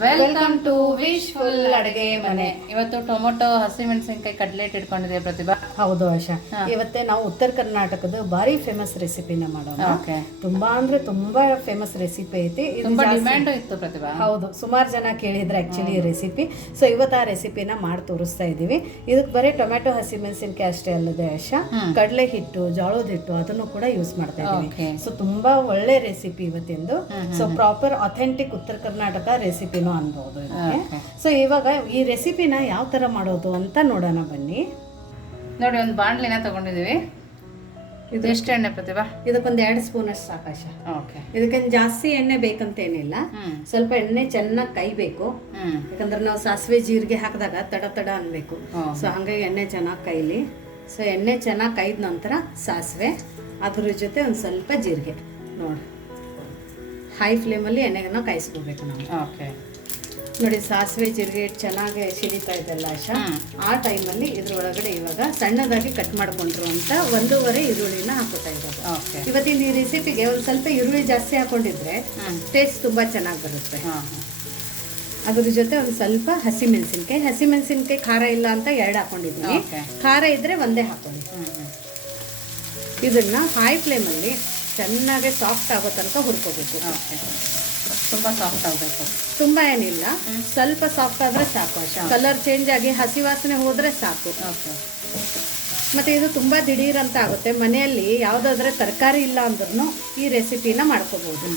Welcome to wishful ಅಡುಗೆ ಮನೆ. ಇವತ್ತು ಟೊಮೊಟೊ ಹಸಿಮೆಣಸಿನ್ಕಾಯಿ ಕಡ್ಲೆಟ್ ಇಟ್ಕೊಂಡಿದೆ ಪ್ರತಿಭಾ? ಹೌದು ಆಶಾ. ಇವತ್ತೇ ನಾವು ಉತ್ತರ ಕರ್ನಾಟಕದ ಭಾರಿ ಫೇಮಸ್ ರೆಸಿಪಿನ ಮಾಡೋಣ. ತುಂಬಾ ಅಂದ್ರೆ ತುಂಬಾ ಫೇಮಸ್ ರೆಸಿಪಿ ಐತಿ. ತುಂಬಾ ಡಿಮ್ಯಾಂಡ್ ಇತ್ತು ಪ್ರತಿಭಾ. ಹೌದು. ಸುಮಾರು ಜನ ಕೇಳಿದ್ರೆ ಆಕ್ಚುಲಿ ರೆಸಿಪಿ ಸೊ ಇವತ್ತು ಆ ರೆಸಿಪಿನ ಮಾಡಿ ತೋರಿಸ್ತಾ ಇದೀವಿ. ಇದಕ್ಕೆ ಬರೀ ಟೊಮೆಟೊ ಹಸಿಮೆಣಸಿನ್ಕಾಯಿ ಅಷ್ಟೇ ಅಲ್ಲದೆ ಆಶಾ. ಕಡಲೆ ಹಿಟ್ಟು ಜೋಳದ ಹಿಟ್ಟು ಅದನ್ನು ಕೂಡ ಯೂಸ್ ಮಾಡ್ತಾ. ಇದೀವಿ. ಸೊ ತುಂಬಾ ಒಳ್ಳೆ recipe ಇವತ್ತಿಂದು. So proper authentic Uttara Karnataka ರೆಸಿಪಿನೂ ಅನ್ಬಹುದು ಇದಕ್ಕೆ. ಸೊ ಇವಾಗ ಈ ರೆಸಿಪಿನ ಯಾವ ತರ ಮಾಡೋದು ಅಂತ ನೋಡೋಣ ಬನ್ನಿ. ನೋಡಿ ಒಂದು ಬಾಣ್ಲಿನ ತಗೊಂಡಿದ್ದೀವಿ. ಇದು ಎಷ್ಟು ಎಣ್ಣೆ ಪ್ರತಿಭಾ? ಇದಕ್ಕೊಂದು ಎರಡು ಸ್ಪೂನ್ ಅಷ್ಟು ಸಾಕಾಶ ಓಕೆ. ಇದಕ್ಕೆ ಜಾಸ್ತಿ ಎಣ್ಣೆ ಬೇಕಂತೇನಿಲ್ಲ. ಸ್ವಲ್ಪ ಎಣ್ಣೆ ಚೆನ್ನಾಗಿ ಕೈಬೇಕು ಯಾಕಂದ್ರೆ ನಾವು ಸಾಸಿವೆ ಜೀರಿಗೆ ಹಾಕಿದಾಗ ತಡ ತಡ ಅನ್ಬೇಕು. ಸೊ ಹಂಗಾಗಿ ಎಣ್ಣೆ ಚೆನ್ನಾಗಿ ಕೈಲಿ ಸೊ ಎಣ್ಣೆ ಚೆನ್ನಾಗಿ ಕೈದ ನಂತರ ಸಾಸಿವೆ ಅದ್ರ ಜೊತೆ ಒಂದು ಸ್ವಲ್ಪ ಜೀರಿಗೆ. ನೋಡಿ. ಹೈ ಫ್ಲೇಮಲ್ಲಿ ಎಣ್ಣೆಗನ್ನ ಕಾಯಿಸ್ಕೋಬೇಕು ನಾವು. ಓಕೆ. ನೋಡಿ ಸಾಸಿವೆ ಜೀರಿಗೆ ಇಟ್ಟು ಚೆನ್ನಾಗಿ ಸಿಡಿತಾ ಇದೆಲ್ಲ ಆಶಾ. ಆ ಟೈಮಲ್ಲಿ ಇದ್ರೊಳಗಡೆ ಇವಾಗ ಸಣ್ಣದಾಗಿ ಕಟ್ ಮಾಡ್ಕೊಂಡ್ರು ಅಂತ ಒಂದೂವರೆ ಈರುಳ್ಳಿನ ಹಾಕೋತಾ ಇರೋದು. ಓಕೆ. ಇವತ್ತಿನ ಈ ರೆಸಿಪಿಗೆ ಒಂದು ಸ್ವಲ್ಪ ಈರುಳ್ಳಿ ಜಾಸ್ತಿ ಹಾಕೊಂಡಿದ್ರೆ ಟೇಸ್ಟ್ ತುಂಬ ಚೆನ್ನಾಗಿ ಬರುತ್ತೆ. ಅದ್ರ ಜೊತೆ ಒಂದು ಸ್ವಲ್ಪ ಹಸಿಮೆಣಸಿನ್ಕಾಯಿ. ಹಸಿಮೆಣಸಿನ್ಕಾಯಿ ಖಾರ ಇಲ್ಲ ಅಂತ ಎರಡು ಹಾಕೊಂಡಿದ್ವಿ ಖಾರ ಇದ್ರೆ ಒಂದೇ ಹಾಕೊಳ್ಳಿ. ಇದನ್ನ ಹೈ ಫ್ಲೇಮಲ್ಲಿ ಚೆನ್ನಾಗಿ ಸಾಫ್ಟ್ ಆಗೋ ತನಕ ಹುರ್ಕೋಬೇಕು. ತುಂಬ ಸಾಫ್ಟ್ ಆಗಬೇಕು. ತುಂಬಾ ಏನಿಲ್ಲ. ಸ್ವಲ್ಪ ಸಾಫ್ಟ್ ಆದ್ರೆ ಸಾಕು ಅಷ್ಟೇ ಕಲರ್ ಚೇಂಜ್ ಆಗಿ ಹಸಿ ವಾಸನೆ ಹೋದ್ರೆ ಸಾಕು. ಮತ್ತೆ ಇದು ತುಂಬಾ ದಿಢೀರ್ ಅಂತ ಆಗುತ್ತೆ. ಮನೆಯಲ್ಲಿ ಯಾವ್ದಾದ್ರೆ ತರಕಾರಿ ಇಲ್ಲ ಅಂದ್ರೂ ಈ ರೆಸಿಪಿನ ಮಾಡ್ಕೋಬಹುದು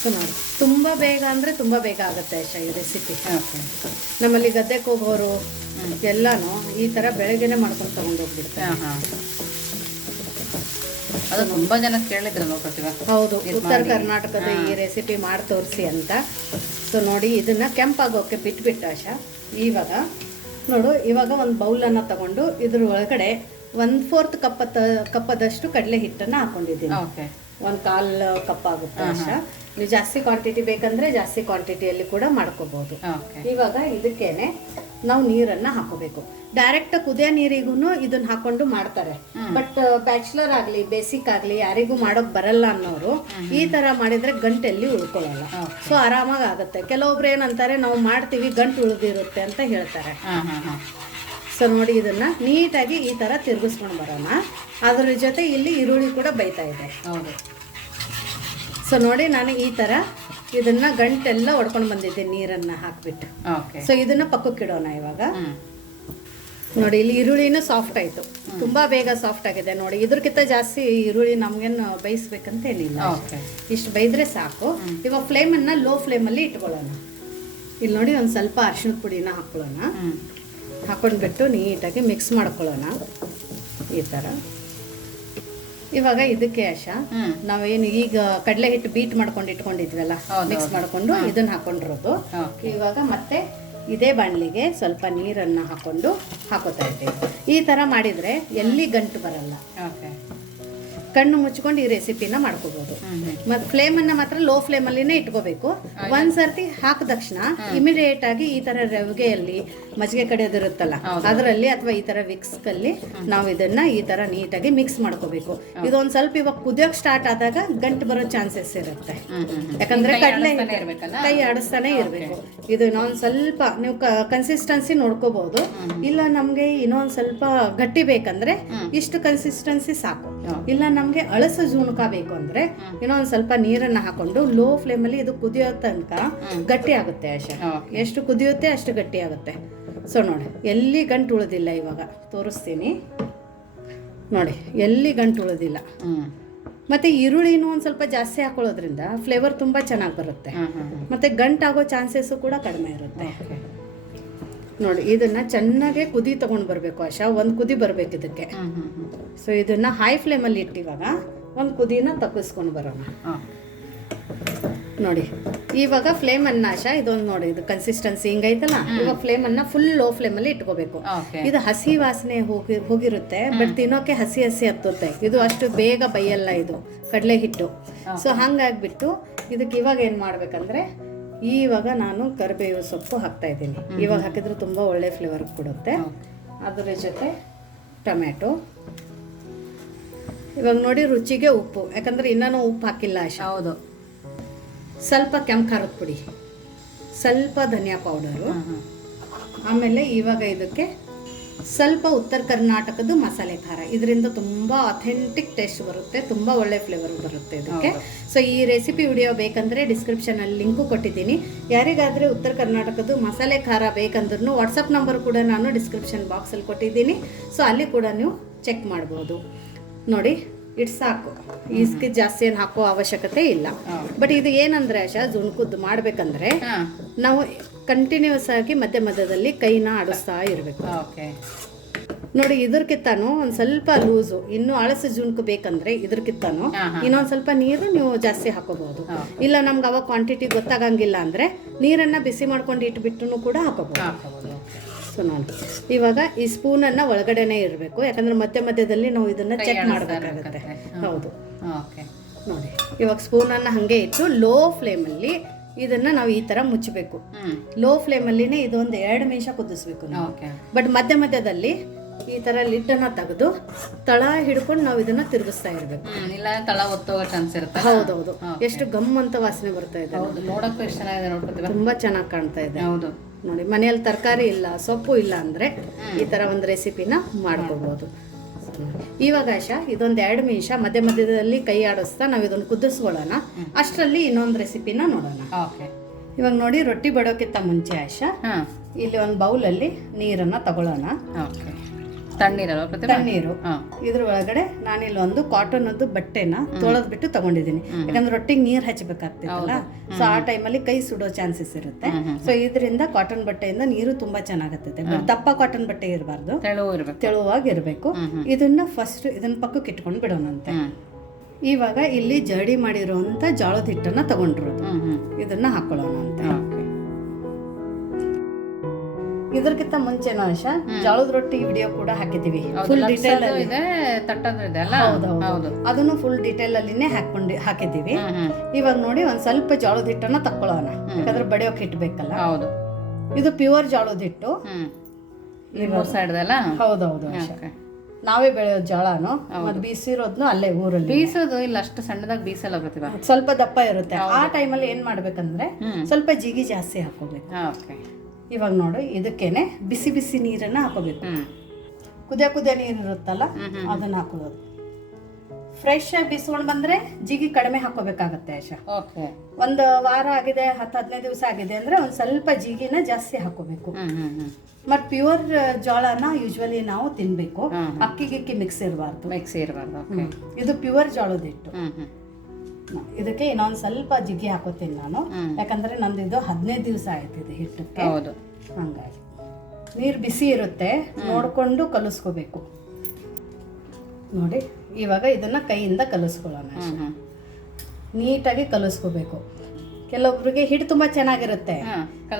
ಸೊ ನೋಡಿ ತುಂಬಾ ಬೇಗ ಅಂದ್ರೆ ತುಂಬಾ ಬೇಗ ಆಗುತ್ತೆ ಆಶಾ ಈ ರೆಸಿಪಿ. ನಮ್ಮಲ್ಲಿ ಗದ್ದೆಗೆ ಹೋಗೋರು ಎಲ್ಲಾನು ಈ ತರ ಬೆಳಗ್ಗೆನೆ ಮಾಡ್ಕೊಂಡು ತಗೊಂಡು ಹೋಗ್ಬಿಡ್ತಾರೆ ಹಾಂ ಹಾಂ ಅದು ತುಂಬಾ ಜನ ಕೇಳಿದ್ರಲ್ಲ ಪ್ರತಿಭಾ ಹೌದು ಉತ್ತರ ಕರ್ನಾಟಕದ ಈ ರೆಸಿಪಿ ಮಾಡಿ ತೋರಿಸಿ ಅಂತ. ಸೊ ನೋಡಿ ಇದನ್ನ ಕೆಂಪಾಗೋಕೆ ಬಿಟ್ಬಿಟ್ಟು ಆಶಾ ಇವಾಗ ನೋಡು ಇವಾಗ ಒಂದು ಬೌಲನ್ನು ತಗೊಂಡು ಇದ್ರ ಒಳಗಡೆ ಒಂದು ಫೋರ್ತ್ ಕಪ್ ಕಪ್ಪದಷ್ಟು ಕಡಲೆ ಹಿಟ್ಟನ್ನು ಹಾಕೊಂಡಿದ್ದೀನಿ. ಓಕೆ ಒಂದು ಕಾಲು ಕಪ್ ಆಗುತ್ತೆ ಅಷ್ಟ ನೀವು ಜಾಸ್ತಿ ಕ್ವಾಂಟಿಟಿ ಬೇಕಂದ್ರೆ ಜಾಸ್ತಿ ಕ್ವಾಂಟಿಟಿಯಲ್ಲಿ ಕೂಡ ಮಾಡ್ಕೋಬಹುದು ಇವಾಗ ಇದಕ್ಕೇನೆ ನಾವು ನೀರನ್ನ ಹಾಕೋಬೇಕು. ಡೈರೆಕ್ಟ್ ಕುದಿಯ ನೀರಿಗೂ ಇದನ್ನ ಹಾಕೊಂಡು ಮಾಡ್ತಾರೆ. ಬಟ್ ಬ್ಯಾಚುಲರ್ ಆಗ್ಲಿ ಬೇಸಿಕ್ ಆಗ್ಲಿ ಯಾರಿಗೂ ಮಾಡೋಕ್ ಬರಲ್ಲ ಅನ್ನೋರು ಈ ತರ ಮಾಡಿದ್ರೆ ಗಂಟೆಲ್ಲಿ ಉಳ್ಕೊಳ್ಳಲ್ಲ. ಸೊ ಆರಾಮಾಗಿ ಆಗುತ್ತೆ. ಕೆಲವೊಬ್ರು ಏನಂತಾರೆ ನಾವು ಮಾಡ್ತೀವಿ ಗಂಟು ಉಳಿದಿರುತ್ತೆ ಅಂತ ಹೇಳ್ತಾರೆ. ಸೊ ನೋಡಿ ಇದನ್ನ ನೀಟಾಗಿ ಈ ತರ ತಿರ್ಗಿಸ್ಕೊಂಡು ಬರೋಣ. ಅದ್ರ ಜೊತೆ ಇಲ್ಲಿ ಈರುಳ್ಳಿ ಕೂಡ ಬೈತಾ ಇದೆ. ಹೌದು. ಸೊ ನೋಡಿ ನಾನು ಈ ತರ ಇದನ್ನ ಗಂಟೆಲ್ಲ ಹೊಡ್ಕೊಂಡು ಬಂದಿದ್ದೆ ನೀರನ್ನ ಹಾಕ್ಬಿಟ್ಟು. ಸೊ ಇದನ್ನ ಪಕ್ಕಕ್ಕೆ ಇಡೋಣ ಇವಾಗ. ನೋಡಿ ಇಲ್ಲಿ ಈರುಳ್ಳಿನೂ ಸಾಫ್ಟ್ ಆಯ್ತು. ತುಂಬಾ ಬೇಗ ಸಾಫ್ಟ್ ಆಗಿದೆ. ನೋಡಿ ಇದ್ರಕ್ಕಿಂತ ಜಾಸ್ತಿ ಈರುಳ್ಳಿ ನಮ್ಗೇನು ಬೇಯಿಸ್ಬೇಕಂತ ಏನಿಲ್ಲ. ಇಷ್ಟು ಬೈದ್ರೆ ಸಾಕು. ಇವಾಗ ಫ್ಲೇಮನ್ನ ಲೋ ಫ್ಲೇಮಲ್ಲಿ ಇಟ್ಕೊಳ್ಳೋಣ. ಇಲ್ಲಿ ನೋಡಿ ಒಂದು ಸ್ವಲ್ಪ ಅರಿಶಿಣದ ಪುಡಿನ ಹಾಕೊಳ್ಳೋಣ. ಹಾಕೊಂಡ್ಬಿಟ್ಟು ನೀಟಾಗಿ ಮಿಕ್ಸ್ ಮಾಡ್ಕೊಳ್ಳೋಣ. ಈ ಥರ ಇವಾಗ ಇದಕ್ಕೆ ಆಶಾ ನಾವೇನು ಈಗ ಕಡಲೆ ಹಿಟ್ಟು ಬೀಟ್ ಮಾಡ್ಕೊಂಡು ಇಟ್ಕೊಂಡಿದ್ವಲ್ಲ ಮಿಕ್ಸ್ ಮಾಡ್ಕೊಂಡು ಇದನ್ನ ಹಾಕೊಂಡಿರೋದು. ಇವಾಗ ಮತ್ತೆ ಇದೇ ಬಾಣಲಿಗೆ ಸ್ವಲ್ಪ ನೀರನ್ನು ಹಾಕೊಂಡು ಹಾಕೋತಾ ಇದ್ದೀವಿ ಈ ಥರ ಮಾಡಿದರೆ ಎಲ್ಲಿ ಗಂಟು ಬರಲ್ಲ. ಕಣ್ಣು ಮುಚ್ಕೊಂಡು ಈ ರೆಸಿಪಿನ ಮಾಡ್ಕೋಬೋದು. ಮತ್ತು ಫ್ಲೇಮನ್ನು ಮಾತ್ರ ಲೋ ಫ್ಲೇಮಲ್ಲಿನೇ ಇಟ್ಕೋಬೇಕು. ಒಂದ್ ಸರ್ತಿ ಹಾಕಿದ ತಕ್ಷಣ ಇಮಿಡಿಯೇಟ್ ಆಗಿ ಈ ತರ ರವಿಗೆಯಲ್ಲಿ ಮಜ್ಜಿಗೆ ಕಡಿಯೋದಿರುತ್ತಲ್ಲ ಅದರಲ್ಲಿ ಅಥವಾ ಈ ತರ ವಿಕ್ಸ್ ಅಲ್ಲಿ ನಾವು ಇದನ್ನ ಈ ತರ ನೀಟಾಗಿ ಮಿಕ್ಸ್ ಮಾಡ್ಕೋಬೇಕು. ಇದೊಂದ್ ಸ್ವಲ್ಪ ಇವಾಗ ಕುದಿಯೋಕ್ ಸ್ಟಾರ್ಟ್ ಆದಾಗ ಗಂಟು ಬರೋ ಚಾನ್ಸಸ್ ಇರುತ್ತೆ. ಯಾಕಂದ್ರೆ ಕಡಲೆ ಕೈ ಆಡಿಸ್ತಾನೆ ಇರಬೇಕು. ಇದು ಇನ್ನೊಂದ್ ಸ್ವಲ್ಪ ನೀವು ಕನ್ಸಿಸ್ಟೆನ್ಸಿ ನೋಡ್ಕೋಬಹುದು ಇಲ್ಲ ನಮ್ಗೆ ಇನ್ನೊಂದ್ ಸ್ವಲ್ಪ ಗಟ್ಟಿ ಬೇಕಂದ್ರೆ ಇಷ್ಟು ಕನ್ಸಿಸ್ಟೆನ್ಸಿ ಸಾಕು. ಇಲ್ಲ ನಮ್ಗೆ ಅಳಸ ಜುಣುಕಾ ಬೇಕು ಅಂದ್ರೆ ಇನ್ನೊಂದ್ ಸ್ವಲ್ಪ ನೀರನ್ನ ಹಾಕೊಂಡು ಲೋ ಫ್ಲೇಮ್ ಅಲ್ಲಿ ಇದು ಕುದಿಯೋ ತನಕ ಗಟ್ಟಿ ಆಗುತ್ತೆ ಆಶ. ಎಷ್ಟು ಕುದಿಯುತ್ತೆ ಅಷ್ಟು ಗಟ್ಟಿ ಆಗುತ್ತೆ. ಸೊ ನೋಡಿ ಎಲ್ಲಿ ಗಂಟು ಉಳಿದಿಲ್ಲ ಇವಾಗ? ತೋರಿಸ್ತೀನಿ. ನೋಡಿ ಎಲ್ಲಿ ಗಂಟು ಉಳಿದಿಲ್ಲ. ಮತ್ತೆ ಈರುಳ್ಳಿನೂ ಒಂದು ಸ್ವಲ್ಪ ಜಾಸ್ತಿ ಹಾಕೊಳ್ಳೋದ್ರಿಂದ ಫ್ಲೇವರ್ ತುಂಬಾ ಚೆನ್ನಾಗಿ ಬರುತ್ತೆ. ಮತ್ತೆ ಗಂಟು ಆಗೋ ಗಂಟಾಗೋ ಚಾನ್ಸಸ್ಸು ಕೂಡ ಕಡಿಮೆ ಇರುತ್ತೆ. ನೋಡಿ ಇದನ್ನ ಚೆನ್ನಾಗೆ ಕುದಿ ತಗೊಂಡು ಬರಬೇಕು ಆಶಾ. ಒಂದು ಕುದಿ ಬರಬೇಕು ಇದಕ್ಕೆ. ಸೊ ಇದನ್ನ ಹೈ ಫ್ಲೇಮಲ್ಲಿ ಇಟ್ಟಿವಾಗ ಒಂದು ಕುದಿನ ತಪ್ಪಿಸ್ಕೊಂಡು ಬರೋಣ. ನೋಡಿ. ಇವಾಗ ಫ್ಲೇಮ್ ಅನ್ನ ಆಶಾ ಇದೊಂದು ನೋಡಿ ಇದು ಕನ್ಸಿಸ್ಟೆನ್ಸಿ ಹಿಂಗೈತಲ್ಲ? ಇವಾಗ ಫ್ಲೇಮ್ ಅನ್ನ ಫುಲ್ ಲೋ ಫ್ಲೇಮಲ್ಲಿ ಇಟ್ಕೋಬೇಕು. ಓಕೆ ಇದು ಹಸಿ ವಾಸನೆ ಹೋಗಿ ಹೋಗಿರುತ್ತೆ ಬಟ್ ತಿನ್ನೋಕೆ ಹಸಿ ಹಸಿ ಹತ್ತುತ್ತೆ. ಇದು ಅಷ್ಟು ಬೇಗ ಬೈಯಲ್ಲ ಇದು ಕಡಲೆ ಹಿಟ್ಟು. ಸೊ ಹಂಗಾಗ್ಬಿಟ್ಟು ಇದಕ್ಕೆ ಇವಾಗ ಏನು ಮಾಡ್ಬೇಕಂದ್ರೆ ಇವಾಗ ನಾನು ಕರಿಬೇವು ಸೊಪ್ಪು ಹಾಕ್ತಾ ಇದ್ದೀನಿ. ಇವಾಗ ಹಾಕಿದ್ರೆ ತುಂಬ ಒಳ್ಳೆ ಫ್ಲೇವರ್ ಕೊಡುತ್ತೆ. ಅದರ ಜೊತೆ ಟೊಮ್ಯಾಟೊ. ಇವಾಗ ನೋಡಿ ರುಚಿಗೆ ಉಪ್ಪು. ಯಾಕಂದ್ರೆ ಇನ್ನೂ ಉಪ್ಪು ಹಾಕಿಲ್ಲ ಆಶಾ. ಹೌದು. ಸ್ವಲ್ಪ ಕೆಂಪು ಖಾರದ ಪುಡಿ ಸ್ವಲ್ಪ ಧನಿಯಾ ಪೌಡರು ಆಮೇಲೆ ಇವಾಗ ಇದಕ್ಕೆ ಸ್ವಲ್ಪ ಉತ್ತರ ಕರ್ನಾಟಕದ ಮಸಾಲೆ ಖಾರ. ಇದರಿಂದ ತುಂಬ ಅಥೆಂಟಿಕ್ ಟೇಸ್ಟ್ ಬರುತ್ತೆ ತುಂಬ ಒಳ್ಳೆ ಫ್ಲೇವರ್ ಬರುತ್ತೆ ಇದಕ್ಕೆ. ಸೊ ಈ ರೆಸಿಪಿ ವಿಡಿಯೋ ಬೇಕಂದ್ರೆ ಡಿಸ್ಕ್ರಿಪ್ಷನಲ್ಲಿ ಲಿಂಕು ಕೊಟ್ಟಿದ್ದೀನಿ. ಯಾರಿಗಾದರೆ ಉತ್ತರ ಕರ್ನಾಟಕದ ಮಸಾಲೆ ಖಾರ ಬೇಕಂದ್ರೂ ವಾಟ್ಸಪ್ ನಂಬರ್ ಕೂಡ ನಾನು ಡಿಸ್ಕ್ರಿಪ್ಷನ್ ಬಾಕ್ಸಲ್ಲಿ ಕೊಟ್ಟಿದ್ದೀನಿ. ಸೊ ಅಲ್ಲಿ ಕೂಡ ನೀವು ಚೆಕ್ ಮಾಡ್ಬೋದು. ನೋಡಿ ಇಟ್ ಸಾಕು. ಇಸ್ಕಿ ಜಾಸ್ತಿ ಏನು ಹಾಕೋ ಅವಶ್ಯಕತೆ ಇಲ್ಲ. ಬಟ್ ಇದು ಏನಂದ್ರೆ ಆಶಾ ಜುಣ್ಕುದ್ದು ಮಾಡ್ಬೇಕಂದ್ರೆ ನಾವು ಕಂಟಿನ್ಯೂಸ್ ಆಗಿ ಮಧ್ಯ ಮಧ್ಯದಲ್ಲಿ ಕೈನ ಆಡಿಸ್ತಾ ಇರಬೇಕು. ಓಕೆ. ನೋಡಿ ಇದ್ರಕ್ಕಿತ್ತಾನು ಒಂದು ಸ್ವಲ್ಪ ಲೂಸು ಇನ್ನು ಅಳಸು ಜುಣ್ಕು ಬೇಕಂದ್ರೆ ಹಾ. ಇನ್ನೊಂದು ಸ್ವಲ್ಪ ನೀರು ನೀವು ಜಾಸ್ತಿ ಹಾಕೋಬಹುದು. ಇಲ್ಲ ನಮ್ಗೆ ಅವಾಗ ಕ್ವಾಂಟಿಟಿ ಗೊತ್ತಾಗಂಗಿಲ್ಲ ಅಂದ್ರೆ ನೀರನ್ನ ಬಿಸಿ ಮಾಡ್ಕೊಂಡು ಇಟ್ಬಿಟ್ಟು ಕೂಡ ಹಾಕೋಬಹುದು. ಸೊ ನೋಡಿ. ಇವಾಗ ಈ ಸ್ಪೂನನ್ನ ಒಳಗಡೆನೆ ಇರಬೇಕು. ಯಾಕಂದ್ರೆ ಮಧ್ಯ ಮಧ್ಯದಲ್ಲಿ ನಾವು ಇದನ್ನ ಚೆಕ್ ಮಾಡಬೇಕಾಗತ್ತೆ. ಹೌದು. ಓಕೆ. ನೋಡಿ ಇವಾಗ ಸ್ಪೂನನ್ನ ಹಾಗೆ ಇಟ್ಟು ಲೋ ಫ್ಲೇಮಲ್ಲಿ ಇದನ್ನ ನಾವು ಈ ತರ ಮುಚ್ಚಬೇಕು ಲೋ ಫ್ಲೇಮಲ್ಲಿನೇ ಇದೊಂದು ಎರಡು ನಿಮಿಷ ಕುದಿಸ್ಬೇಕು ನಾವು. ಬಟ್ ಮಧ್ಯ ಮಧ್ಯದಲ್ಲಿ ಈ ತರ ಲಿಟ್ಟನ್ನ ತೆಗೆದು ತಳ ಹಿಡ್ಕೊಂಡು ನಾವು ಇದನ್ನ ತಿರುಗಿಸ್ತಾ ಇರಬೇಕು. ಇಲ್ಲ ತಳ ಒತ್ತೋ ಚಾನ್ಸ್ ಇರುತ್ತೆ. ಹೌದೌದು. ಎಷ್ಟು ಗಮ್ ಅಂತ ವಾಸನೆ ಬರ್ತಾ ಇದೆ ನೋಡಕ್ಕೂ ಎಷ್ಟು ಚೆನ್ನಾಗಿದೆ ನೋಡ್ಕೊತೀವಿ ತುಂಬಾ ಚೆನ್ನಾಗಿ ಕಾಣ್ತಾ ಇದೆ. ಹೌದು. ನೋಡಿ ಮನೆಯಲ್ಲಿ ತರಕಾರಿ ಇಲ್ಲ ಸೊಪ್ಪು ಇಲ್ಲ ಅಂದ್ರೆ ಈ ತರ ಒಂದು ರೆಸಿಪಿನ ಮಾಡ್ಕೋಬಹುದು ಇವಾಗ ಆಶಾ ಇದೊಂದು ಎರಡು ನಿಮಿಷ ಮಧ್ಯ ಮಧ್ಯದಲ್ಲಿ ಕೈ ಆಡಿಸ್ತಾ ನಾವು ಇದನ್ನು ಕುದಿಸ್ಕೊಳ್ಳೋಣ. ಅಷ್ಟರಲ್ಲಿ ಇನ್ನೊಂದು ರೆಸಿಪಿನ ನೋಡೋಣ. ಓಕೆ. ಇವಾಗ ನೋಡಿ ರೊಟ್ಟಿ ಬಡೋಕ್ಕಿಂತ ಮುಂಚೆ ಆಶಾ ಇಲ್ಲಿ ಒಂದು ಬೌಲಲ್ಲಿ ನೀರನ್ನ ತಗೊಳ್ಳೋಣ. ಓಕೆ. ತಣ್ಣೀರಲ್ವ ತಣ್ಣೀರು. ಇದ್ರ ಒಳಗಡೆ ನಾನಿಲ್ಲಿ ಒಂದು ಕಾಟನ್ದು ಬಟ್ಟೆನ ತೊಳೆದ್ ಬಿಟ್ಟು ತಗೊಂಡಿದ್ದೀನಿ. ಯಾಕಂದ್ರೆ ರೊಟ್ಟಿಗೆ ನೀರ್ ಹಚ್ಚಬೇಕಾಗ್ತಿತ್ತಲ್ಲ ಸೊ ಆ ಟೈಮಲ್ಲಿ ಕೈ ಸುಡೋ ಚಾನ್ಸಸ್ ಇರುತ್ತೆ. ಸೊ ಇದರಿಂದ ಕಾಟನ್ ಬಟ್ಟೆಯಿಂದ ನೀರು ತುಂಬಾ ಚೆನ್ನಾಗತ್ತೆ ದಪ್ಪ ಕಾಟನ್ ಬಟ್ಟೆ ಇರಬಾರ್ದು. ತೆಳುವಾಗಿ ಇರ್ಬೇಕು. ತೆಳುವಾಗಿರ್ಬೇಕು. ಇದನ್ನ ಫಸ್ಟ್ ಇದನ್ನ ಪಕ್ಕಕ್ಕೆ ಇಟ್ಕೊಂಡು ಬಿಡೋಣಂತೆ. ಇವಾಗ ಇಲ್ಲಿ ಜಡಿ ಮಾಡಿರುವಂತ ಜೋಳದ ಹಿಟ್ಟನ್ನ ತಗೊಂಡಿರೋದು. ಇದನ್ನ ಹಾಕೊಳ್ಳೋಣ ಅಂತ ಇದಕ್ಕಿಂತ ಮುಂಚೆ ಆಶ? ಜೋಳದ ರೊಟ್ಟಿ ವಿಡಿಯೋ ಕೂಡ ಹಾಕಿದೀವಿ ಫುಲ್ ಡಿಟೇಲ್ ಲಟ್ಸೋದು ಇದೆ ತಟ್ಟೋದು ಇದೆ ಅಲ್ಲ? ಹೌದು ಅದನ್ನು ಫುಲ್ ಡಿಟೇಲ್ ಅಲ್ಲಿನೇ ಹಾಕೊಂಡು ಹಾಕಿದೀವಿ ಇವಾಗ ನೋಡಿ ಒಂದ್ ಸ್ವಲ್ಪ ಜೋಳದ ಹಿಟ್ಟನ್ನ ತಕ್ಕೊಳ್ಳೋಣ. ಯಾಕಂದ್ರೆ ಬಡಿಯೋಕೆ ಇಟ್ಬೇಕಲ್ಲ? ಹೌದು. ಇದು ಪ್ಯೂರ್ ಜೋಳದ ಹಿಟ್ಟು. ಹ್ಮ್. ಈ ಮೂರು ಸೈಡ್ದಲ್ಲ ಹೌದೌದು ನಾವೇ ಬೆಳೆಯೋ ಜೋಳನು ಮತ್ತೆ ಬೀಸಿರೋದ್ನು ಅಲ್ಲೇ ಊರಲ್ಲಿ. ಬೀಸೋದು ಇಲ್ಲ ಅಷ್ಟು ಸಣ್ಣದಾಗಿ ಬೀಸಲ್ಲ ಪ್ರತಿಭಾ ಸ್ವಲ್ಪ ದಪ್ಪ ಇರುತ್ತೆ. ಆ ಟೈಮಲ್ಲಿ ಏನ್ ಮಾಡ್ಬೇಕಂದ್ರೆ. ಸ್ವಲ್ಪ ಜಿಗಿ ಜಾಸ್ತಿ ಹಾಕೋಬೇಕು ಓಕೆ ಇವಾಗ ನೋಡು ಇದಕ್ಕೇನೆ ಬಿಸಿ ಬಿಸಿ ನೀರನ್ನ ಹಾಕೋಬೇಕು. ಕುದೇ ಕುದಿಯ ಕುದಿಯ ನೀರು ಇರುತ್ತಲ್ಲ. ಅದನ್ನ ಹಾಕೋದು. ಫ್ರೆಶ್ ಬಿಸ್ಕೊಂಡ್ ಬಂದ್ರೆ ಜಿಗಿ ಕಡಿಮೆ ಹಾಕೋಬೇಕಾಗತ್ತೆ ಆಶಾ ಒಂದು ವಾರ ಆಗಿದೆ ಹತ್ತು ಹದಿನೈದು ದಿವಸ ಆಗಿದೆ ಅಂದ್ರೆ ಒಂದು ಸ್ವಲ್ಪ ಜಿಗಿನ ಜಾಸ್ತಿ ಹಾಕೋಬೇಕು. ಮತ್ ಪ್ಯೂರ್ ಜೋಳನ ಯೂಶ್ವಲಿ ನಾವು ತಿನ್ಬೇಕು. ಅಕ್ಕಿ ಗಿಕ್ಕಿ ಮಿಕ್ಸ್ ಇರಬಾರ್ದು. ಮಿಕ್ಸ್ ಇರಬಾರ್ದು ಇದು ಪ್ಯೂರ್ ಜೋಳದ ಹಿಟ್ಟು. ಇದಕ್ಕೆ ಇನ್ನೊಂದು ಸ್ವಲ್ಪ ಜಿಗ್ಗಿ ಹಾಕೋತೀನಿ ನಾನು. ಯಾಕಂದ್ರೆ ನಂದು ಇದು ಹದಿನೈದು ದಿವಸ ಆಯ್ತು ಇದು ಹಿಟ್ಟಕ್ಕೆ. ಹೌದು. ಹಂಗಾಗಿ. ನೀರು ಬಿಸಿ ಇರುತ್ತೆ. ನೋಡ್ಕೊಂಡು ಕಲಿಸ್ಕೋಬೇಕು. ನೋಡಿ ಇವಾಗ ಇದನ್ನ ಕೈಯಿಂದ ಕಲಿಸ್ಕೊಳ್ಳೋಣ. ನೀಟಾಗಿ ಕಲಿಸ್ಕೋಬೇಕು. ಕೆಲವೊಬ್ರಿಗೆ ಹಿಟ್ಟು ತುಂಬಾ ಚೆನ್ನಾಗಿರುತ್ತೆ.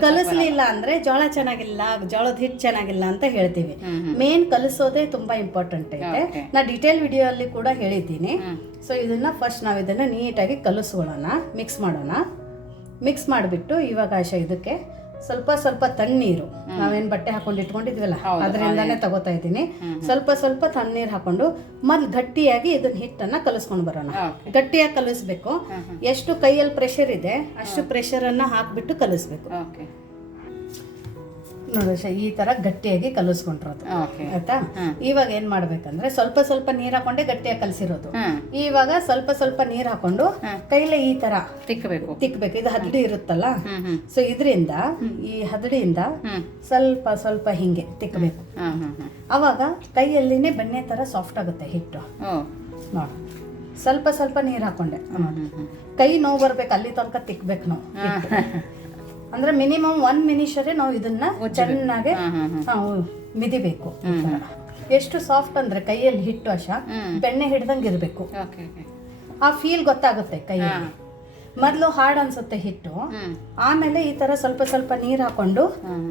ಕಲಸಲಿಲ್ಲ ಅಂದ್ರೆ ಜೋಳ ಚೆನ್ನಾಗಿಲ್ಲ ಜೋಳದ ಹಿಟ್ಟು ಚೆನ್ನಾಗಿಲ್ಲ ಅಂತ ಹೇಳ್ತೀವಿ. ಮೇನ್ ಕಲಿಸೋದೇ ತುಂಬಾ ಇಂಪಾರ್ಟೆಂಟ್ ಐತೆ. ನಾ ಡಿಟೇಲ್ ವಿಡಿಯೋ ಅಲ್ಲಿ ಕೂಡ ಹೇಳಿದ್ದೀನಿ. ಸೊ ಇದನ್ನ ಫಸ್ಟ್ ನಾವು ಇದನ್ನ ನೀಟಾಗಿ ಕಲಿಸ್ಕೊಳ್ಳೋಣ ಮಿಕ್ಸ್ ಮಾಡೋಣ. ಮಿಕ್ಸ್ ಮಾಡಿಬಿಟ್ಟು ಇವಾಗ ಆಶಾ ಇದಕ್ಕೆ ಸ್ವಲ್ಪ ಸ್ವಲ್ಪ ತಣ್ಣೀರು. ನಾವೇನ್ ಬಟ್ಟೆ ಹಾಕೊಂಡು ಇಟ್ಕೊಂಡಿದ್ವಲ್ಲ ಅದ್ರಿಂದಾನೇ ತಗೋತಾ ಇದ್ದೀನಿ. ಸ್ವಲ್ಪ ಸ್ವಲ್ಪ ತಣ್ಣೀರು ಹಾಕೊಂಡು ಮೊದಲು ಗಟ್ಟಿಯಾಗಿ ಇದನ್ನ ಹಿಟ್ಟನ್ನ ಕಲಿಸ್ಕೊಂಡು ಬರೋಣ. ಗಟ್ಟಿಯಾಗಿ ಕಲಿಸ್ಬೇಕು. ಎಷ್ಟು ಕೈಯಲ್ಲಿ ಪ್ರೆಷರ್ ಇದೆ ಅಷ್ಟು ಪ್ರೆಷರ್ ಅನ್ನ ಹಾಕ್ಬಿಟ್ಟು ಕಲಿಸ್ಬೇಕು. ಈ ತರ ಗಟ್ಟಿಯಾಗಿ ಕಲಿಸ್ಕೊಂಡಿರೋದು. ಆಯ್ತಾ. ಇವಾಗ ಏನ್ ಮಾಡ್ಬೇಕಂದ್ರೆ ಸ್ವಲ್ಪ ಸ್ವಲ್ಪ ನೀರ್ ಹಾಕೊಂಡೆ ಗಟ್ಟಿಯಾಗಿ ಕಲಸಿರೋದು. ಇವಾಗ ಸ್ವಲ್ಪ ಸ್ವಲ್ಪ ನೀರ್ ಹಾಕೊಂಡು. ಕೈಲೇ ಈ ತರ ತಿಕ್ಕಬೇಕು ತಿಕ್ಬೇಕು. ಇದು ಹದಡಿ ಇರುತ್ತಲ್ಲ? ಸೊ ಇದರಿಂದ ಈ ಹದಡಿಯಿಂದ ಸ್ವಲ್ಪ ಸ್ವಲ್ಪ ಹಿಂಗೆ ತಿಕ್ಕಬೇಕು ಅವಾಗ ಕೈಯಲ್ಲಿನೇ ಬೆಣ್ಣೆ ತರ ಸಾಫ್ಟ್ ಆಗುತ್ತೆ ಹಿಟ್ಟು. ನೋಡಿ. ಸ್ವಲ್ಪ ಸ್ವಲ್ಪ ನೀರ್ ಹಾಕೊಂಡೆ. ಕೈ ನೋವು ಬರ್ಬೇಕು. ಅಲ್ಲಿ ತನಕ ತಿಕ್ಬೇಕು ನಾವು ಅಂದ್ರೆ ಮಿನಿಮಮ್ ಒನ್ ಮಿನಿಷರೇ ನಾವು ಇದನ್ನ ಚೆನ್ನಾಗಿ ಮಿದಿಬೇಕು. ಎಷ್ಟು ಸಾಫ್ಟ್ ಅಂದ್ರೆ ಕೈಯಲ್ಲಿ ಹಿಟ್ಟು ಅಶ ಬೆಣ್ಣೆ ಹಿಡ್ದಂಗೆ ಇರಬೇಕು. ಆ ಫೀಲ್ ಗೊತ್ತಾಗುತ್ತೆ ಕೈಯಲ್ಲಿ. ಮೊದಲು ಹಾರ್ಡ್ ಅನ್ಸುತ್ತೆ ಹಿಟ್ಟು. ಆಮೇಲೆ ಈ ತರ ಸ್ವಲ್ಪ ಸ್ವಲ್ಪ ನೀರ್ ಹಾಕೊಂಡು.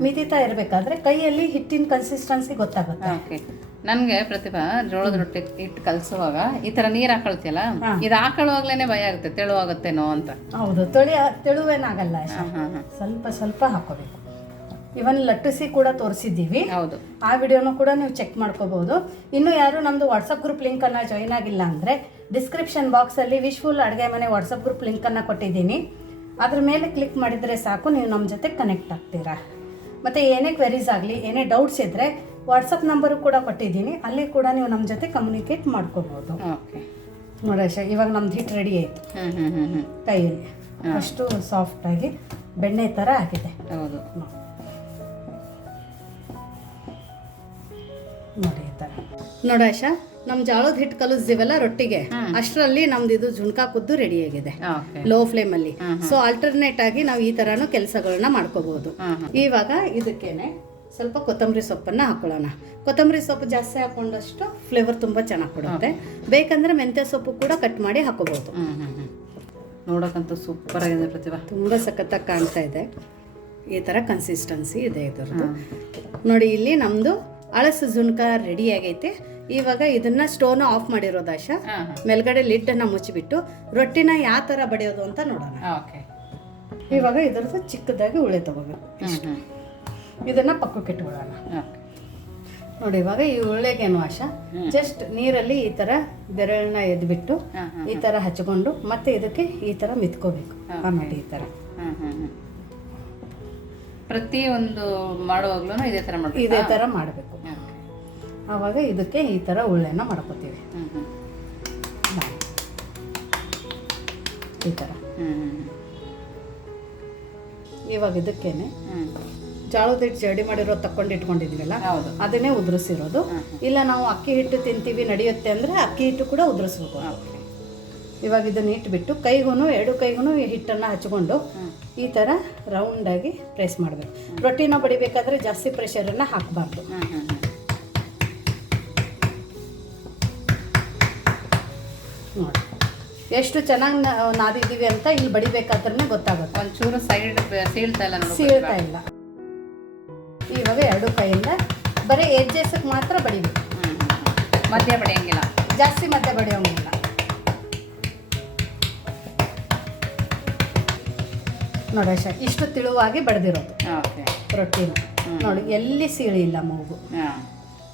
ಮಿದಿತಾ ಇರ್ಬೇಕಾದ್ರೆ ಕೈಯಲ್ಲಿ ಹಿಟ್ಟಿನ ಕನ್ಸಿಸ್ಟೆನ್ಸಿ ಗೊತ್ತಾಗುತ್ತೆ. ನನಗೆ ಪ್ರತಿಭಾ ಜೋಳದ ರೊಟ್ಟಿ ಇಟ್ಟು ಕಲಸುವಾಗ ಈ ತರ ನೀರು ಹಾಕೊಳ್ತಿಯಲ್ಲ. ಇದು ಹಾಕೊಳ್ಳುವಾಗ್ಲೇನೆ ಭಯ ಆಗುತ್ತೆ ತೆಳುವಾಗುತ್ತೇನೋ ಅಂತ. ಹೌದು ತೊಳಿ ತೆಳುವೇನಾಗಲ್ಲ ಸ್ವಲ್ಪ ಸ್ವಲ್ಪ ಹಾಕೋಬೇಕು. ಇವನ್ ಲಟ್ಟಿಸಿ ಕೂಡ ತೋರಿಸಿದ್ದೀವಿ. ಹೌದು. ಆ ವಿಡಿಯೋನು ಕೂಡ ನೀವು ಚೆಕ್ ಮಾಡ್ಕೋಬಹುದು. ಇನ್ನು ಯಾರು ನಮ್ದು ವಾಟ್ಸಪ್ ಗ್ರೂಪ್ ಲಿಂಕ್ ಅನ್ನ ಜಾಯಿನ್ ಆಗಿಲ್ಲ ಅಂದ್ರೆ ಡಿಸ್ಕ್ರಿಪ್ಷನ್ ಬಾಕ್ಸ್ ಅಲ್ಲಿ ವಿಶ್ಫುಲ್ ಅಡುಗೆ ಮನೆ ವಾಟ್ಸಪ್ ಗ್ರೂಪ್ ಲಿಂಕ್ ಅನ್ನ ಕೊಟ್ಟಿದ್ದೀನಿ. ಅದ್ರ ಮೇಲೆ ಕ್ಲಿಕ್ ಮಾಡಿದರೆ ಸಾಕು ನೀವು ನಮ್ಮ ಜೊತೆ ಕನೆಕ್ಟ್ ಆಗ್ತೀರಾ. ಮತ್ತು ಏನೇ ಕ್ವೆರೀಸ್ ಆಗಲಿ ಏನೇ ಡೌಟ್ಸ್ ಇದ್ದರೆ ವಾಟ್ಸಪ್ ನಂಬರು ಕೂಡ ಕೊಟ್ಟಿದ್ದೀನಿ. ಅಲ್ಲಿ ಕೂಡ ನೀವು ನಮ್ಮ ಜೊತೆ ಕಮ್ಯುನಿಕೇಟ್ ಮಾಡ್ಕೋಬೋದು. ಓಕೆ. ನೋಡಿ ಆಶಾ ಇವಾಗ ನಮ್ದು ಹಿಟ್ ರೆಡಿ ಆಯಿತು. ಕೈಯಲ್ಲಿ ಅಷ್ಟು ಸಾಫ್ಟಾಗಿ ಬೆಣ್ಣೆ ಥರ ಆಗಿದೆ. ಹೌದು. ನೋಡಿ ಈ ಥರ ನೋಡಿ ನಮ್ಮ ಜಾಳದ ಹಿಟ್ಟು ಕಲಿಸ್ತೀವಲ್ಲ ರೊಟ್ಟಿಗೆ ಅಷ್ಟರಲ್ಲಿ ನಮ್ದು ಇದು ಜುಣ್ಕಾ ಕುದ್ದು ರೆಡಿ ಆಗಿದೆ. ಲೋ ಫ್ಲೇಮಲ್ಲಿ ಸೊ ಆಲ್ಟರ್ನೇಟ್ ಆಗಿ ನಾವು ಈ ಥರನೂ ಕೆಲಸಗಳನ್ನ ಮಾಡ್ಕೋಬಹುದು ಇವಾಗ ಇದಕ್ಕೇನೆ ಸ್ವಲ್ಪ ಕೊತ್ತಂಬರಿ ಸೊಪ್ಪನ್ನ ಹಾಕೊಳ್ಳೋಣ. ಕೊತ್ತಂಬರಿ ಸೊಪ್ಪು ಜಾಸ್ತಿ ಹಾಕೊಂಡಷ್ಟು ಫ್ಲೇವರ್ ತುಂಬಾ ಚೆನ್ನಾಗಿ ಕೊಡುತ್ತೆ. ಬೇಕಂದ್ರೆ ಮೆಂತ್ಯ ಸೊಪ್ಪು ಕೂಡ ಕಟ್ ಮಾಡಿ ಹಾಕೋಬಹುದು ನೋಡೋಕ್ಕಂತೂ ಸೂಪರ್ ಆಗಿದೆ ಪ್ರತಿಭಾ. ತುಂಬಾ ಸಖತ್ತಾಗಿ ಕಾಣ್ತಾ ಇದೆ. ಈ ತರ ಕನ್ಸಿಸ್ಟೆನ್ಸಿ ಇದೆ ಇದರದ್ದು. ನೋಡಿ ಇಲ್ಲಿ ನಮ್ಮದು ಅಳಸು ಜುಣ್ಕ ರೆಡಿ ಆಗೈತೆ. ಇವಾಗ ಇದನ್ನ ಸ್ಟೋನ್ ಆಫ್ ಮಾಡಿರೋದು ಆಶಾ. ಮೇಲ್ಗಡೆ ಲಿಡ್ಡನ್ನು ಮುಚ್ಚಿಬಿಟ್ಟು ರೊಟ್ಟಿನ ಯಾವ ಥರ ಬಡಿಯೋದು ಅಂತ ನೋಡೋಣ. ಓಕೆ ಇವಾಗ ಇದರದ್ದು ಚಿಕ್ಕದಾಗಿ ಉಳೆ ತಗೋಬೇಕು. ಇದನ್ನ ಪಕ್ಕಕ್ಕೆ ಇಟ್ಕೊಳ್ಳೋಣ. ನೋಡಿ ಇವಾಗ ಈ ಉಳ್ಳೆಗೇನು ಆಶಾ? ಜಸ್ಟ್ ನೀರಲ್ಲಿ ಈ ತರ ಬೆರಳನ್ನ ಎದ್ಬಿಟ್ಟು ಈ ತರ ಹಚ್ಕೊಂಡು ಮತ್ತೆ ಇದಕ್ಕೆ ಈ ತರ ಮಿತ್ಕೋಬೇಕು. ಆಮೇಲೆ ಈ ಥರ ಹ್ಮ್ ಹ್ಮ್ ಹ್ಮ್ ಪ್ರತಿ ಒಂದು ಮಾಡುವಾಗ್ಲೂ ಇದೇ ಥರ ಮಾಡಿ ಇದೇ ಥರ ಮಾಡಬೇಕು ಆವಾಗ ಇದಕ್ಕೆ ಈ ಥರ ಉಳ್ಳೆನ ಮಾಡ್ಕೋತೀವಿ. ಈ ಥರ ಇವಾಗ ಇದಕ್ಕೇನೆ ಜಾಳದ ಹಿಟ್ಟು ಜಡಿ ಮಾಡಿರೋ ತಕ್ಕೊಂಡು ಇಟ್ಕೊಂಡಿದ್ದೀವಲ್ಲ ಹೌದು. ಅದನ್ನೇ ಉದುರಿಸಿರೋದು. ಇಲ್ಲ ನಾವು ಅಕ್ಕಿ ಹಿಟ್ಟು ತಿಂತೀವಿ ನಡೆಯುತ್ತೆ ಅಂದರೆ ಅಕ್ಕಿ ಹಿಟ್ಟು ಕೂಡ ಉದುರಿಸ್ಬೇಕು. ಇವಾಗ ಇದನ್ನ ಇಟ್ಬಿಟ್ಟು ಕೈಗೂ ಎರಡು ಕೈಗೂ ಹಿಟ್ಟನ್ನು ಹಚ್ಕೊಂಡು ಈ ಥರ ರೌಂಡಾಗಿ ಪ್ರೆಸ್ ಮಾಡಬೇಕು. ರೊಟ್ಟಿನ ಬಡಿಬೇಕಾದ್ರೆ ಜಾಸ್ತಿ ಪ್ರೆಷರನ್ನು ಹಾಕಬಾರ್ದು. ನೋಡಿ. ಎಷ್ಟು ಚೆನ್ನಾಗಿ ನಾದಿದ್ದೀವಿ ಅಂತ ಇಲ್ಲಿ ಬಡಿಬೇಕಾದ್ರೆ ಗೊತ್ತಾಗುತ್ತೆ. ಒಂಚೂರು ಸೈಡ್ ಸೀಳ್ತಾ ಇಲ್ಲ ಸೀಳ್ತಾ ಇಲ್ಲ. ಇವಾಗ ಎರಡು ಕೈಯಿಂದ ಬರೀ ಎಜ್ಜೆಸಕ್ಕೆ ಮಾತ್ರ ಬಡಿಬೇಕು. ಮಧ್ಯ ಬಡಿಯಂಗಿಲ್ಲ. ಜಾಸ್ತಿ ಮಧ್ಯ ಬಡಿಯೋಂಗಿಲ್ಲ. ನೋಡಿ ಶ ಇಷ್ಟು ತಿಳುವಾಗಿ ಬಡ್ದಿರೋದು ಓಕೆ. ರೊಟ್ಟಿನ. ನೋಡಿ ಎಲ್ಲಿ ಸೀಳಿಲ್ಲ ಮೂಗು.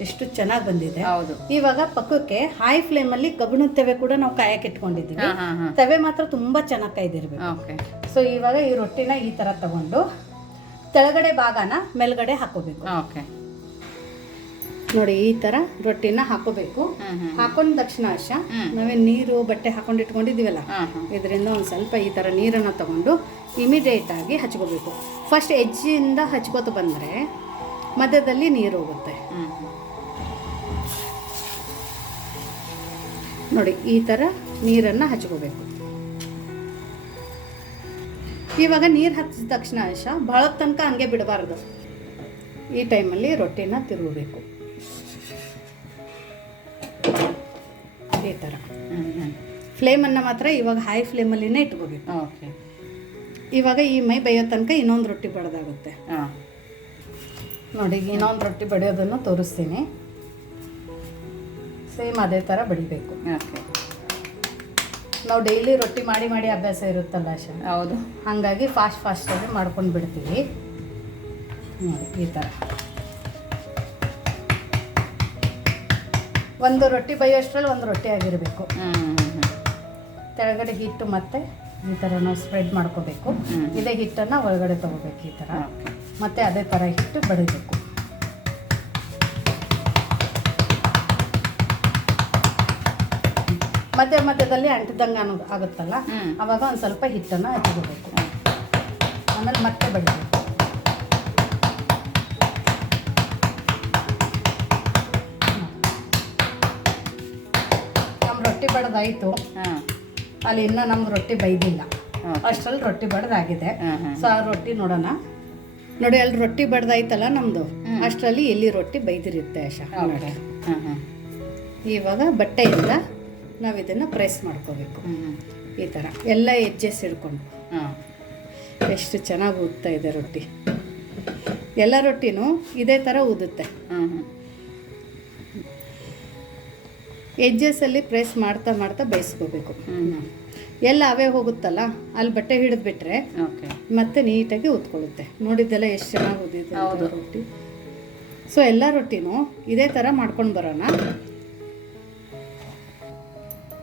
ಎಷ್ಟು ಚೆನ್ನಾಗಿ ಬಂದಿದೆ. ಹೌದು. ಇವಾಗ ಪಕ್ಕಕ್ಕೆ ಹೈ ಫ್ಲೇಮ್ ಅಲ್ಲಿ ಕಬಣ ತವೆ ಕೂಡ ನಾವು ಕಾಯಕ್ಕೆ ಇಟ್ಕೊಂಡಿದ್ದೀವಿ. ತವೆ ಮಾತ್ರ ತುಂಬಾ ಚೆನ್ನಾಗಿ ಕಾಯ್ದಿರ್ಬೇಕು. ಓಕೆ. ಸೊ ಇವಾಗ ಈ ರೊಟ್ಟಿನ ಈ ತರ ತಗೊಂಡು ಕೆಳಗಡೆ ಭಾಗನ ಮೇಲ್ಗಡೆ ಹಾಕೋಬೇಕು. ಓಕೆ. ನೋಡಿ ಈ ತರ ರೊಟ್ಟಿನ ಹಾಕೋಬೇಕು. ಹಾಕೊಂಡ ತಕ್ಷಣ ಅಶ. ನಾವೇ ನೀರು ಬಟ್ಟೆ ಹಾಕೊಂಡು ಹಾಂ ಇದರಿಂದ ಒಂದು ಸ್ವಲ್ಪ ಈ ತರ ನೀರನ್ನ ತಗೊಂಡು ಇಮಿಡಿಯೇಟ್ ಆಗಿ ಹಚ್ಕೋಬೇಕು. ಫಸ್ಟ್ ಎಜ್ಜಿಯಿಂದ ಹಚ್ಕೋತ ಬಂದ್ರೆ ಮಧ್ಯದಲ್ಲಿ ನೀರು ಹೋಗುತ್ತೆ. ನೋಡಿ ಈ ಥರ ನೀರನ್ನು ಹಚ್ಕೋಬೇಕು. ಇವಾಗ ನೀರು ಹಚ್ಚಿದ ತಕ್ಷಣ ಅಶ ಭಾಳ ತನಕ ಹಂಗೆ ಬಿಡಬಾರ್ದು. ಈ ಟೈಮಲ್ಲಿ ರೊಟ್ಟಿನ ತಿರುಗಬೇಕು. ಫ್ಲೇಮನ್ನು ಮಾತ್ರ ಇವಾಗ ಹೈ ಫ್ಲೇಮಲ್ಲಿನೇ ಇಟ್ಕೋಬೇಕು. ಓಕೆ ಇವಾಗ ಈ ಮೈ ಬೇಯೋ ತನಕ ಇನ್ನೊಂದು ರೊಟ್ಟಿ ಬಡ್ದಾಗುತ್ತೆ. ಹಾಂ. ನೋಡಿ ಇನ್ನೊಂದು ರೊಟ್ಟಿ ಬಡಿಯೋದನ್ನು ತೋರಿಸ್ತೀನಿ. ಸೇಮ್ ಅದೇ ಥರ ಬಡಿಬೇಕು. ಓಕೆ ನಾವು ಡೈಲಿ ರೊಟ್ಟಿ ಮಾಡಿ ಮಾಡಿ ಅಭ್ಯಾಸ ಇರುತ್ತಲ್ಲ ಶಾ ಹೌದು. ಹಾಗಾಗಿ ಫಾಸ್ಟ್ ಫಾಸ್ಟಾಗಿ ಮಾಡ್ಕೊಂಡು ಬಿಡ್ತೀವಿ. ನೋಡಿ ಈ ಥರ ಒಂದು ರೊಟ್ಟಿ ಬೈಯೋಷ್ಟರಲ್ಲಿ ಒಂದು ರೊಟ್ಟಿ ಆಗಿರಬೇಕು. ಕೆಳಗಡೆ ಹಿಟ್ಟು ಮತ್ತೆ ಈ ಥರ ನಾವು ಸ್ಪ್ರೆಡ್ ಮಾಡ್ಕೋಬೇಕು. ಇದೇ ಹಿಟ್ಟನ್ನು ಒಳಗಡೆ ತಗೋಬೇಕು ಈ ಥರ ಮತ್ತೆ ಅದೇ ಥರ ಹಿಟ್ಟು ಬಡಿಬೇಕು. ಮಧ್ಯ ಮಧ್ಯದಲ್ಲಿ ಅಂಟಿದಂಗೆ ಆಗುತ್ತಲ್ಲ. ಅವಾಗ ಒಂದು ಸ್ವಲ್ಪ ಹಿಟ್ಟನ್ನು ತಗೋಬೇಕು. ಆಮೇಲೆ ಮತ್ತೆ ಬಡಿಬೇಕು. ನಮ್ಮ ರೊಟ್ಟಿ ಬಡ್ದಾಯ್ತು. ಹಾಂ ಅಲ್ಲಿ ಇನ್ನೂ ನಮ್ಗೆ ರೊಟ್ಟಿ ಬೈದಿಲ್ಲ. ಅಷ್ಟರಲ್ಲಿ ರೊಟ್ಟಿ ಬಡ್ದಾಗಿದೆ. ಸೊ ಆ ರೊಟ್ಟಿ ನೋಡೋಣ. ನೋಡಿ ಅಲ್ಲಿ ರೊಟ್ಟಿ ಬಡ್ದಾಯ್ತಲ್ಲ ನಮ್ಮದು ಅಷ್ಟರಲ್ಲಿ ಇಲ್ಲಿ ರೊಟ್ಟಿ ಬೈದಿರುತ್ತೆ ಆಶಾ ಓಕೆ ಹಾಂ ಹಾಂ. ಇವಾಗ ಬಟ್ಟೆಯಿಂದ ನಾವು ಇದನ್ನು ಪ್ರೆಸ್ ಮಾಡ್ಕೋಬೇಕು. ಈ ಥರ ಎಲ್ಲ ಎಜ್ಜೆಸ್ ಹಿಡ್ಕೊಂಡು. ಹಾಂ. ಎಷ್ಟು ಚೆನ್ನಾಗಿ ಊದ್ತಾ ಇದೆ ರೊಟ್ಟಿ. ಎಲ್ಲ ರೊಟ್ಟಿನೂ ಇದೇ ಥರ ಊದುತ್ತೆ ಹ್ಞೂ ಪ್ರೆಸ್ ಮಾಡ್ತಾ ಮಾಡ್ತಾ ಬೇಯಿಸ್ಕೋಬೇಕು. ಎಲ್ಲ ಅವೇ ಹೋಗುತ್ತಲ್ಲ ಅಲ್ಲಿ ಬಟ್ಟೆ ಹಿಡಿದ್ಬಿಟ್ರೆ ಓಕೆ. ಮತ್ತೆ ನೀಟಾಗಿ ಉತ್ಕೊಳ್ಳುತ್ತೆ. ನೋಡಿದ್ದೆಲ್ಲ ಎಷ್ಟು ಚೆನ್ನಾಗಿ ಉದ್ದಿದೆ. ರೊಟ್ಟಿ. ಸೊ ಎಲ್ಲ ರೊಟ್ಟಿನೂ ಇದೇ ಥರ ಮಾಡ್ಕೊಂಡು ಬರೋಣ.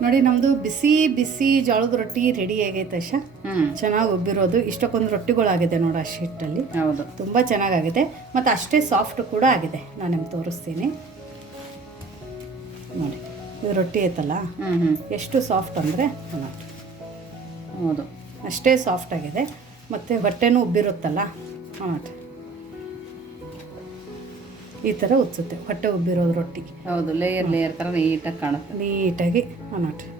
ನೋಡಿ ನಮ್ಮದು ಬಿಸಿ ಬಿಸಿ ಜೋಳದ ರೊಟ್ಟಿ ರೆಡಿ ಆಗೈತೆ ಅಶ. ಚೆನ್ನಾಗಿ ಉಬ್ಬಿರೋದು. ಇಷ್ಟಕ್ಕೊಂದು ರೊಟ್ಟಿಗಳಾಗಿದೆ ನೋಡು ಅಷ್ಟು ಹಿಟ್ಟಲ್ಲಿ ಹೌದು. ತುಂಬ ಚೆನ್ನಾಗಾಗಿದೆ. ಮತ್ತು ಅಷ್ಟೇ ಸಾಫ್ಟ್ ಕೂಡ ಆಗಿದೆ. ನಾನು ನಿಮ್ಗೆ ತೋರಿಸ್ತೀನಿ. ನೋಡಿ. ರೊಟ್ಟಿ ಐತಲ್ಲ? ಎಷ್ಟು ಸಾಫ್ಟ್ ಅಂದರೆ ಹೌದು. ಅಷ್ಟೇ ಸಾಫ್ಟ್ ಆಗಿದೆ. ಮತ್ತು ಬಟ್ಟೆನೂ ಉಬ್ಬಿರುತ್ತಲ್ಲ? ಹಾಂ ಈ ಥರ ಉಚ್ಚುತ್ತೆ ಹೊಟ್ಟೆ ಉಬ್ಬಿರೋದು ರೊಟ್ಟಿ. ಹೌದು ಲೇಯರ್ ಲೇಯರ್ ಥರ ನೀಟಾಗಿ ಕಾಣುತ್ತೆ. ನೀಟಾಗಿ ನೋಡ್ರಿ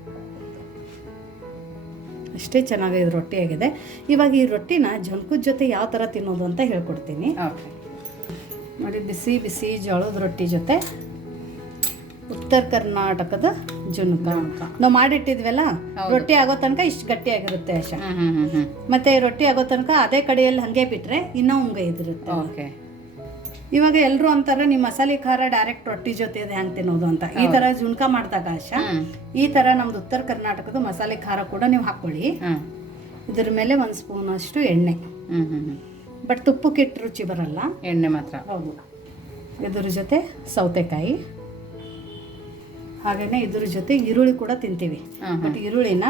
ಅಷ್ಟೇ ಚೆನ್ನಾಗಿ ಇದು ರೊಟ್ಟಿ ಆಗಿದೆ. ಇವಾಗ ಈ ರೊಟ್ಟಿನ ಜೊನ್ಕದ ಜೊತೆ ಯಾವ ಥರ ತಿನ್ನೋದು ಅಂತ ಹೇಳ್ಕೊಡ್ತೀನಿ. ಓಕೆ. ನೋಡಿ ಬಿಸಿ ಬಿಸಿ ಜೋಳದ ರೊಟ್ಟಿ ಜೊತೆ ಉತ್ತರ ಕರ್ನಾಟಕದ ಜುನ್ಕ ನಾವು ಮಾಡಿಟ್ಟಿದ್ವಲ್ಲ ರೊಟ್ಟಿ ಆಗೋ ತನಕ ಇಷ್ಟು ಗಟ್ಟಿಯಾಗಿರುತ್ತೆ ಹ್ಮ್ ಮತ್ತೆ ರೊಟ್ಟಿ ಆಗೋ ತನಕ ಅದೇ ಕಡೆಯಲ್ಲಿ ಹಂಗೆ ಬಿಟ್ರೆ ಇನ್ನೂ ಉಂಗ ಇದಿರುತ್ತೆ. ಓಕೆ. ಇವಾಗ ಎಲ್ಲರೂ ಅಂತಾರೆ ನಿಮ್ಮ ಮಸಾಲೆ ಖಾರ ಡೈರೆಕ್ಟ್ ರೊಟ್ಟಿ ಜೊತೆ ಹೆಂಗೆ ತಿನ್ನೋದು ಅಂತ. ಈ ತರ ಜುಣಕ ಮಾಡಿದಾಗ ಆಶಾ ಈ ತರ ನಮ್ದು ಉತ್ತರ ಕರ್ನಾಟಕದ ಮಸಾಲೆ ಖಾರ ಕೂಡ ನೀವು ಹಾಕೊಳ್ಳಿ ಇದ್ರ ಮೇಲೆ ಒಂದು ಸ್ಪೂನ್ ಅಷ್ಟು ಎಣ್ಣೆ ಬಟ್ ತುಪ್ಪಕ್ಕಿಟ್ಟು ರುಚಿ ಬರಲ್ಲ. ಎಣ್ಣೆ ಮಾತ್ರ. ಹೌದು. ಇದ್ರ ಜೊತೆ ಸೌತೆಕಾಯಿ. ಹಾಗೇನೆ ಇದ್ರ ಜೊತೆ ಈರುಳ್ಳಿ ಕೂಡ ತಿಂತೀವಿ. ಬಟ್ ಈರುಳ್ಳಿನ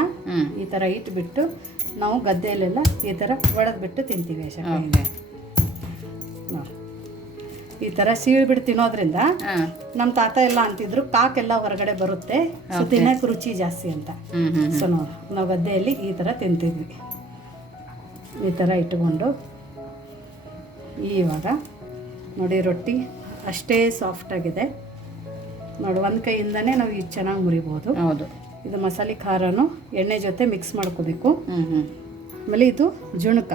ಈ ಥರ ಇಟ್ಬಿಟ್ಟು ನಾವು ಗದ್ದೆಯಲ್ಲೆಲ್ಲ ಈ ಥರ ಒಡೆದ್ಬಿಟ್ಟು ತಿಂತೀವಿ ಅಷ್ಟೇ ಈ ಥರ ಸೀಳ್ಬಿಟ್ಟು ತಿನ್ನೋದ್ರಿಂದ ನಮ್ಮ ತಾತ ಎಲ್ಲ ಅಂತಿದ್ರು ಕಾಕೆಲ್ಲ ಹೊರಗಡೆ ಬರುತ್ತೆ ಸೊ ತಿನ್ನಕ್ಕೆ ರುಚಿ ಜಾಸ್ತಿ ಅಂತ. ಸೊ ನಾವು ಗದ್ದೆಯಲ್ಲಿ ಈ ಥರ ತಿಂತಿದ್ವಿ. ಈ ಥರ ಇಟ್ಕೊಂಡು ಇವಾಗ ನೋಡಿ ರೊಟ್ಟಿ ಅಷ್ಟೇ ಸಾಫ್ಟ್ ಆಗಿದೆ. ನೋಡಿ ಒಂದು ಕೈಯಿಂದನೇ ನಾವು ಇದು ಚೆನ್ನಾಗಿ ಮುರಿಬಹುದು ಹೌದು. ಇದು ಮಸಾಲೆ ಖಾರನು ಎಣ್ಣೆ ಜೊತೆ ಮಿಕ್ಸ್ ಮಾಡ್ಕೋಬೇಕು. ಆಮೇಲೆ ಇದು ಜುಣಕ.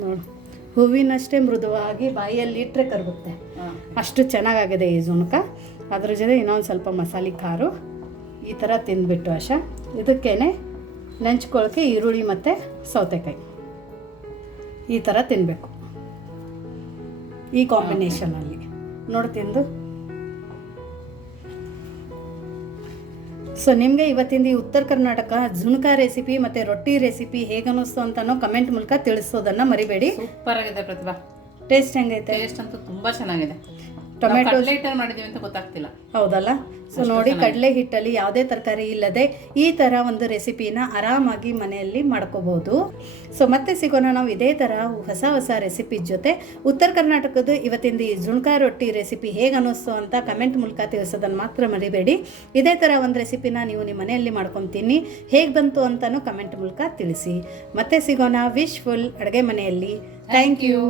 ನೋಡು ಹೂವಿನಷ್ಟೇ ಮೃದುವಾಗಿ ಬಾಯಿಯಲ್ಲಿ ಇಟ್ಟರೆ ಕರಗುತ್ತೆ. ಅಷ್ಟು ಚೆನ್ನಾಗಾಗಿದೆ ಈ ಜುಣಕ. ಅದ್ರ ಜೊತೆ ಇನ್ನೊಂದು ಸ್ವಲ್ಪ ಮಸಾಲೆ ಖಾರು. ಈ ಥರ ತಿಂದ್ಬಿಟ್ಟು ಆಶ. ಇದಕ್ಕೇನೆ ನೆಂಚ್ಕೊಳಕ್ಕೆ ಈರುಳ್ಳಿ ಮತ್ತು ಸೌತೆಕಾಯಿ. ಈ ಥರ ತಿನ್ನಬೇಕು ಈ ಕಾಂಬಿನೇಷನಲ್ಲಿ ನೋಡಿ ತಿಂದು. ಸೊ ನಿಮಗೆ ಇವತ್ತಿಂದ ಈ ಉತ್ತರ ಕರ್ನಾಟಕ ಝುಣಕ ರೆಸಿಪಿ ಮತ್ತು ರೊಟ್ಟಿ ರೆಸಿಪಿ ಹೇಗೆ ಅನ್ನಿಸ್ತು ಅಂತನೋ ಕಮೆಂಟ್ ಮೂಲಕ ತಿಳಿಸೋದನ್ನು ಮರಿಬೇಡಿ. ಸೂಪರ್ ಆಗಿದೆ ಪ್ರತಿಭಾ. ಟೇಸ್ಟ್ ಹೆಂಗೈತೆ? ಟೇಸ್ಟ್ ಅಂತೂ ತುಂಬಾ ಚೆನ್ನಾಗಿದೆ. ಟೊಮೆಟೊ ಮಾಡಿದೀವಿ ಅಂತ ಗೊತ್ತಾಗ್ತಿಲ್ಲ. ಹೌದಲ್ಲ? ಸೊ ನೋಡಿ ಕಡಲೆ ಹಿಟ್ಟಲ್ಲಿ ಯಾವುದೇ ತರಕಾರಿ ಇಲ್ಲದೆ ಈ ಥರ ಒಂದು ರೆಸಿಪಿನ ಆರಾಮಾಗಿ ಮನೆಯಲ್ಲಿ ಮಾಡ್ಕೋಬಹುದು. ಸೊ ಮತ್ತೆ ಸಿಗೋಣ ನಾವು ಇದೇ ಥರ ಹೊಸ ಹೊಸ ರೆಸಿಪಿ ಜೊತೆ. ಉತ್ತರ ಕರ್ನಾಟಕದ ಇವತ್ತಿಂದ ಈ ಜುಣ್ಕಾ ರೊಟ್ಟಿ ರೆಸಿಪಿ ಹೇಗೆ ಅನ್ನಿಸ್ತು ಅಂತ ಕಮೆಂಟ್ ಮೂಲಕ ತಿಳಿಸೋದನ್ನು ಮಾತ್ರ ಮರಿಬೇಡಿ. ಇದೇ ಥರ ಒಂದು ರೆಸಿಪಿನ ನೀವು ನಿಮ್ಮ ಮನೆಯಲ್ಲಿ ಮಾಡ್ಕೊತೀನಿ. ಹೇಗೆ ಬಂತು ಅಂತಲೂ ಕಮೆಂಟ್ ಮೂಲಕ ತಿಳಿಸಿ. ಮತ್ತೆ ಸಿಗೋಣ ವಿಶ್ ಫುಲ್ ಅಡುಗೆ ಮನೆಯಲ್ಲಿ. Thank you